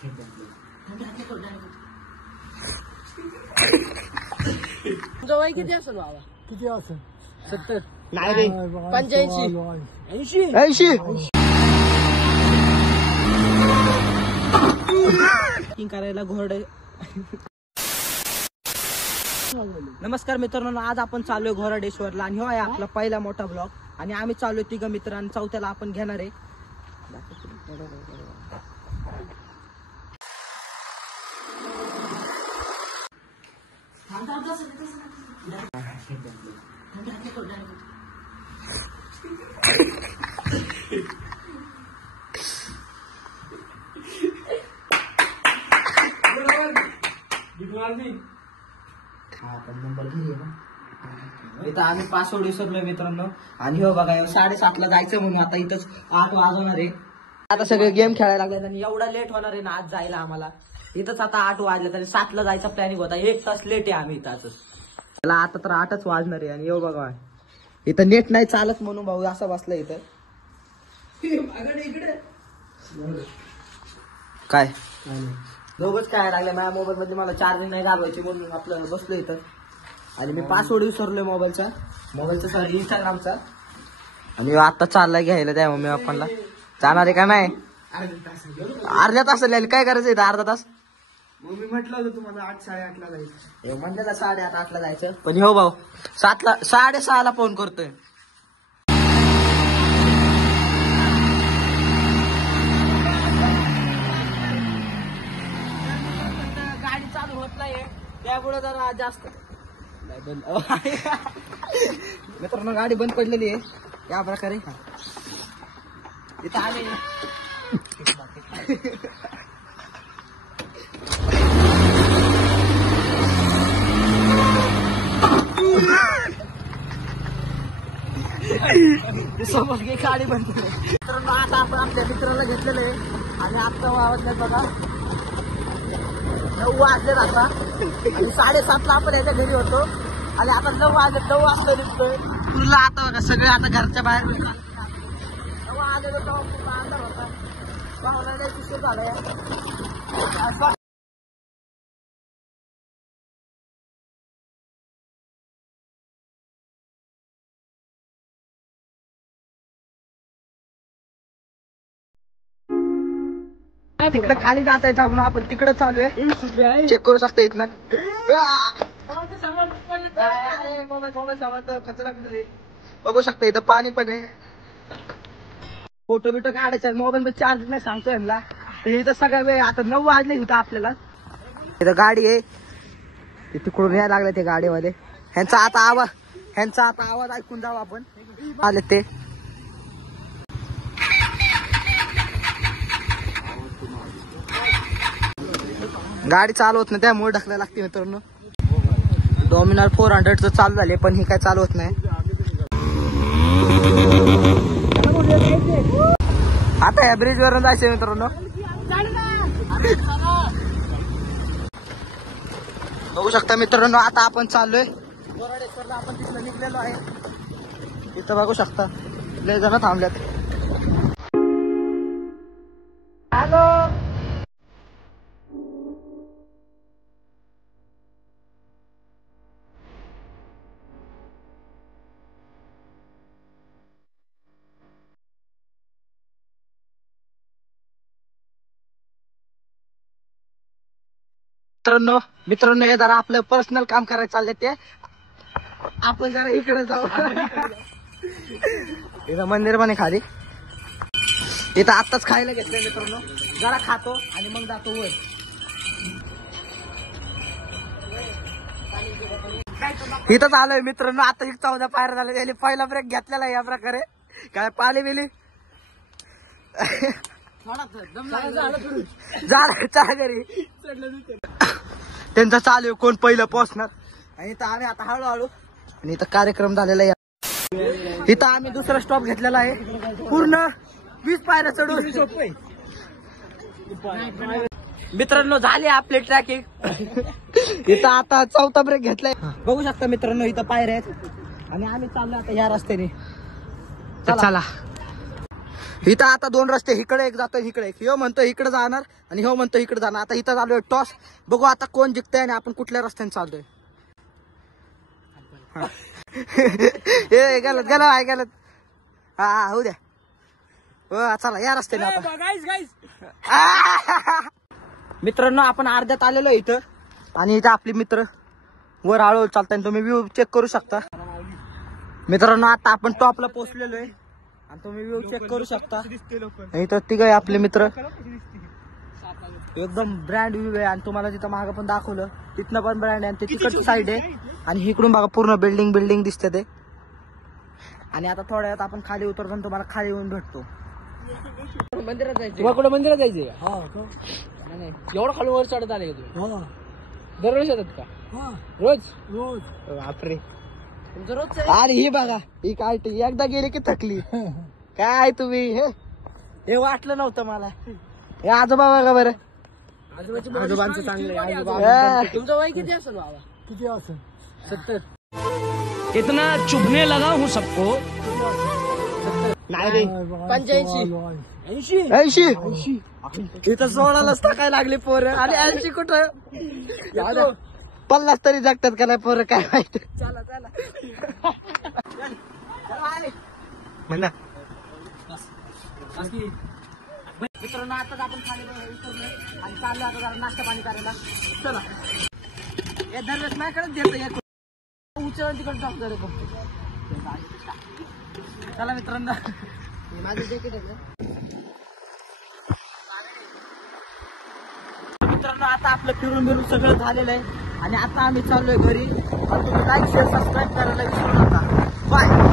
तुमचं वय किती असेल बाबा? किती असेल? 70 नाही रे 85 80 करायला घोरडे. नमस्कार मित्रांनो, आज आपण चाललोय घोरडेश्वरला आणि हो आहे आपला पहिला मोठा ब्लॉग. आणि आम्ही चाललोय तिघ मित्र आणि चौथ्याला आपण घेणार आहे. इथं आम्ही पासवर्ड विसरलोय मित्रांनो. आणि हो बघा 7:30ला जायचं म्हणून आता इथंच 8 वाजवणार आहे. आता सगळे गेम खेळायला लागले आणि एवढा लेट होणार आहे ना आज जायला आम्हाला. इथंच आता 8 वाजले तरी 7ला जायचा प्लॅनिंग होता. 1 तास लेट आहे आम्ही इथं. त्याला आता तर 8च वाजणार आहे. आणि येऊ बघा इथं नेट नाही चालत म्हणून भाऊ असं बसलं इथं. काय दोघच काय लागले माझ्या मोबाईल मध्ये, मला चार्जिंग नाही घालवायची म्हणून आपलं बसलो इथं. आणि मी पासवर्ड विसरलोय मोबाईलचा सॉरी इंस्टाग्रामचा. आणि आता चाललाय घ्यायला त्या मम्मी पप्पांना. जाणार आहे का नाही? अर्ध्या तास काय करायचं इथं अर्धा तास? मी म्हटलं होतं तुम्हाला 8-8:30ला जायचं. म्हणजे 8:30-8ला जायचं. पण हो भाऊ 7ला 6:30ला फोन करतोय. गाडी चालू होत नाहीये त्यामुळे जरा जास्त मित्रांनो गाडी बंद पडलेली आहे या प्रकारे. इथं आले समोर गाडी बंद. मित्रांनो आता आपण आपल्या मित्राला घेतलेलं आहे आणि आता वाजल्यात बघा 9 वाजले आता. आणि 7:30ला आपण याच्या घरी होतो आणि आता 9 वाजता दिसतोय. तुला आता बघा सगळे आता घरच्या बाहेर तेव्हा आलेलो तेव्हा पूर्ण अंधार होता. पाहुण्याला उशीर झालाय. तिकडे खाली जाता येतं म्हणून आपण तिकडे चालू आहे. चेक करू शकता इथं. बघू शकता इथं पाणी पण आहे. फोटो बिटो काढायचा मोबाईल मध्ये चार्ज नाही सांगतो यांना. इथं सगळ्या वेळ आता 9 वाजले इथं आपल्याला. इथं गाडी आहे तिकडून यायला लागले ते गाडीवाले. ह्यांचा आता आवाज ऐकून जाऊ आपण. आले ते गाडी चालू होत नाही त्यामुळे ढकलायला लागते मित्रांनो. डॉमिनार 400 चालू झाले पण ही काय चालू होत नाही. आता या ब्रिज वरून जायचं मित्रांनो. बघू शकता मित्रांनो आता आपण चाललोय घोरडेश्वरला. आपण तिथलं निघलेलो आहे. इथं बघू शकता लय जण थांबल्यात. हॅलो मित्रांनो हे जरा आपलं पर्सनल काम करायचं चाललंय ते. आपण जरा इकडे जाऊ. इथं मंदिर पण आहे खाली. इथं आत्ताच खायला घेतलंय मित्रांनो. जरा खातो आणि मग जातो वर. इथंच आलोय मित्रांनो. आता 14 पायऱ्या झाल्या. त्यांनी पहिला ब्रेक घेतलेला या प्रकारे. काय पाणी बिली झालं घरी. त्यांचा चालू आहे कोण पहिलं पोहोचणार. आणि इथं आम्ही आता हळूहळू. आणि इथं कार्यक्रम झालेला आहे. इथं आम्ही दुसरा स्टॉप घेतलेला आहे. पूर्ण 20 पायऱ्या चढून मित्रांनो झाले आपले ट्रॅकिंग. इथं आता 4था ब्रेक घेतलाय. बघू शकता मित्रांनो इथं पायऱ्या आहेत. आणि आम्ही चाललो आता या रस्त्याने. चला इथं आता 2 रस्ते, इकडे एक जातो इकडे एक. ह्यो म्हणतो इकडे जाणार आणि ह्यो म्हणतो इकडे जाणार. आता इथं चालू आहे टॉस. बघू आता कोण जिंकतंय आणि आपण कुठल्या रस्त्याने चाललोय. गेलत गेलं. हा होऊ द्या. हो चला या रस्त्याने आता. मित्रांनो आपण अर्ध्यात आलेलो इथं आणि इथं आपली मित्र वर हळूहळू चालताय. तुम्ही व्ह्यू चेक करू शकता. मित्रांनो आता आपण टॉपला पोहोचलेलो आहे आणि तुम्ही व्ह्यू चेक करू शकता. इथं तिघ आहे आपले मित्र. एकदम ब्रँड व्ह्यू आहे आणि तुम्हाला तिथं मागं पण दाखवलं तिथनं पण ब्रँड आहे आणि तिकडची साईड आहे आणि इकडून बघा पूर्ण बिल्डिंग दिसते ते. आणि आता थोड्या वेळात आपण खाली उतरतो आणि तुम्हाला खाली येऊन भेटतो. मंदिरात जायचं. कुठं मंदिरात जायचंय? एवढं खाली वर चढत आले तू? दररोज येतात का? रोज बापरे. अरे ही बघा ही काय एकदा गेली की थकली. काय तुम्ही हे वाटलं नव्हतं मला. हे आजोबा बघा बरं. आजोबांचं चांगलं. तुमचं वय किती असेल बाबा? किती असेल? 70. इतना चुभने लगा हूँ सबको. नाही रे 85. 80. इथं 16लाच टाकायला लागले पोरं आणि 80 कुठं? 50 तरी जगतात का नाही पोरं काय माहिती. चला म्हणा. मित्रांनो आताच आपण खाली उतरलोय आणि चाललो आता जरा नाश्ता पाणी करायला. चला हे दरवेळेस माझ्याकडेच देतो उचल तिकडे जातो. चला मित्रांनो माझं जॅकेट आहे. मित्रांनो आता आपलं फिरून सगळं झालेलं आहे आणि आता आम्ही चाललोय घरी. तुम्ही लाईक शेअर सबस्क्राईब करायला विसरू नका. बाय.